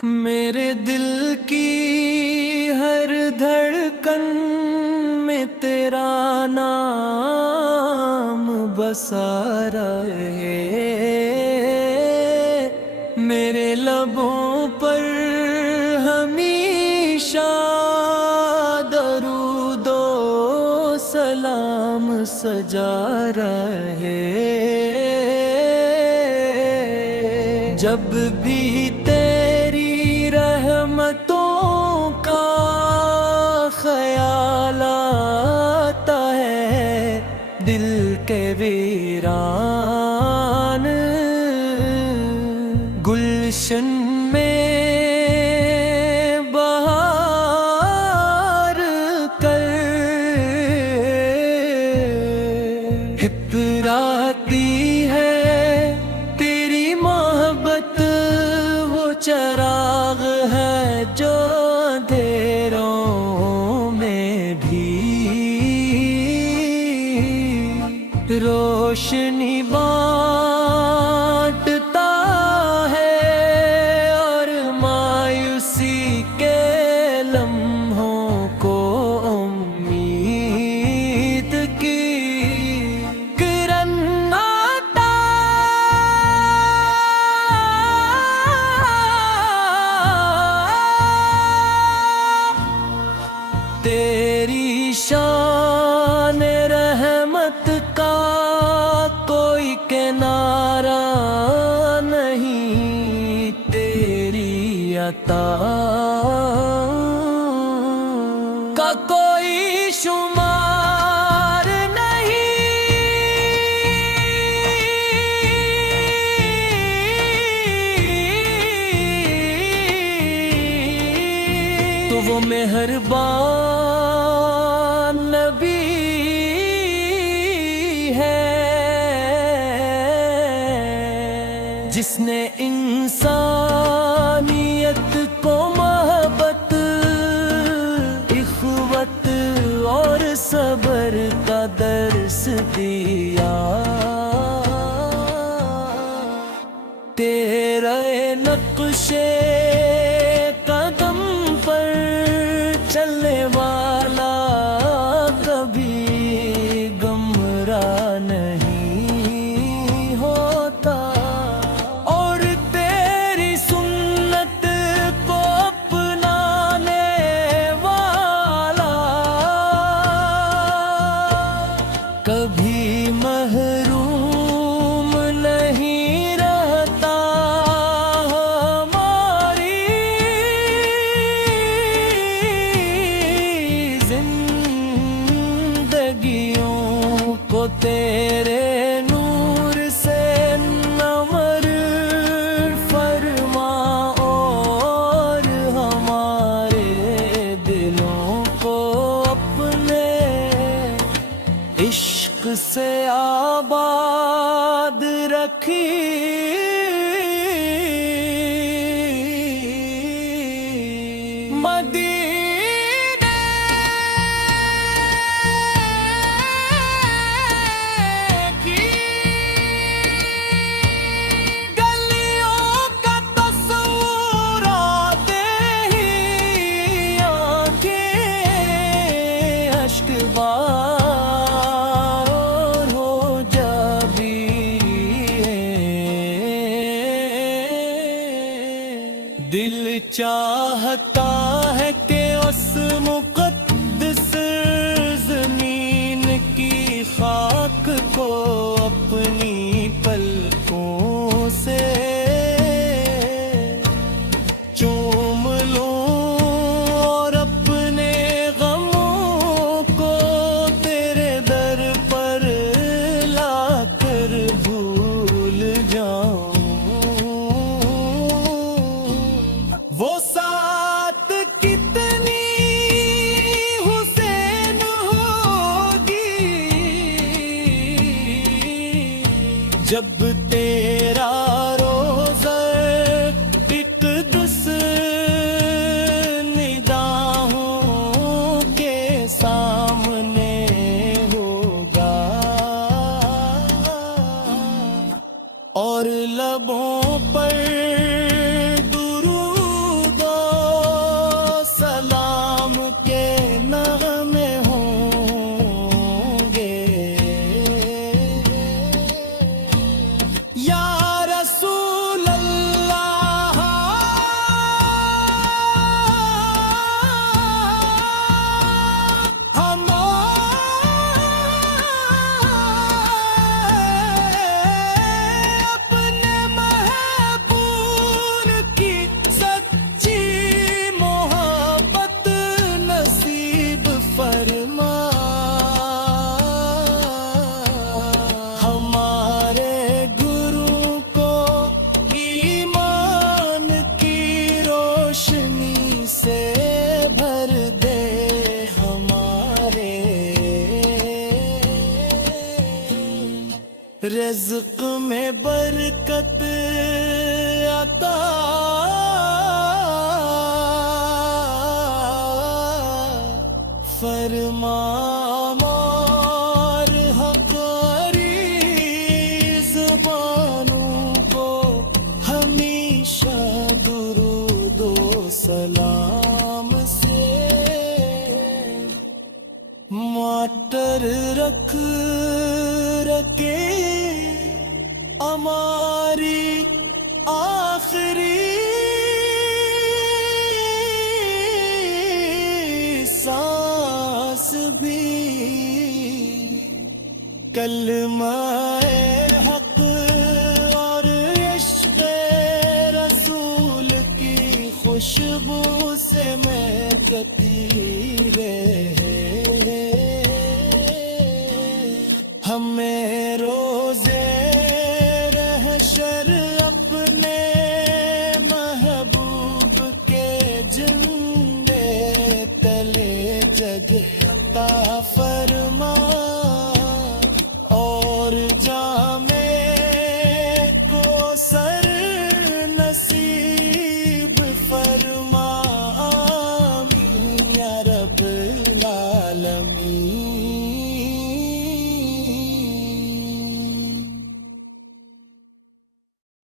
میرے دل کی ہر دھڑکن میں تیرا نام بسا رہے، میرے لبوں پر ہمیشہ درود و سلام سجا رہے۔ جب بھی تیری رحمتوں کا خیال آتا ہے، دل کے ویران گلشن میں بہار کر پھپھراتی ہے تیری محبت، وہ چراغ ہے جو اندھیروں میں بھی روشنی بانٹتا ہے، اور مایوسی کے لمحوں کو امید کی کرن آتا۔ تیری شان رحمت کا کوئی کنارہ نہیں، تیری عطا کا کوئی شمار نہیں، تو وہ مہربان نبی ہے جس نے انسانیت کو محبت، اخوت اور صبر کا درس دیا۔ تیرے نقشے قدم پر چلنے والا کبھی گمراہ نہیں ہوتا، اور تیری سنت کو اپنانے والا کبھی محروم نہیں رہتا ہماری زندگیوں کو تیرے نور سے نور فرما، اور ہمارے دلوں کو اپنے عشق سے آباد رکھی۔ مدینے کی گلیوں کا تصور آتے ہی آنکھیں اشک بار ہو جابی، دل چاہتا ہے کہ اس مقدس زمین کی خاک کو اپنی پلکوں سے چوم لوں، اور اپنے غموں کو تیرے در پر لا کر بھول جاؤں۔ وہ ساتھ کتنی حسین ہوگی جب تیرا روزہ اقدس نگاہوں کے سامنے ہوگا، اور لبوں پر درود رزق میں برکت عطا فرما اور حقاری زبانوں کو ہمیشہ درود و سلام سے معطر رکھ رکھے ہماری آخری سانس بھی کلمہ حق اور عشق رسول کی خوشبو سے مہکتی رہے ہمیں روزے رحشر اپنے محبوب کے جھنڈے تلے جگہ عطا فرما اور جام کوثر نصیب فرما آمین یا رب العالمین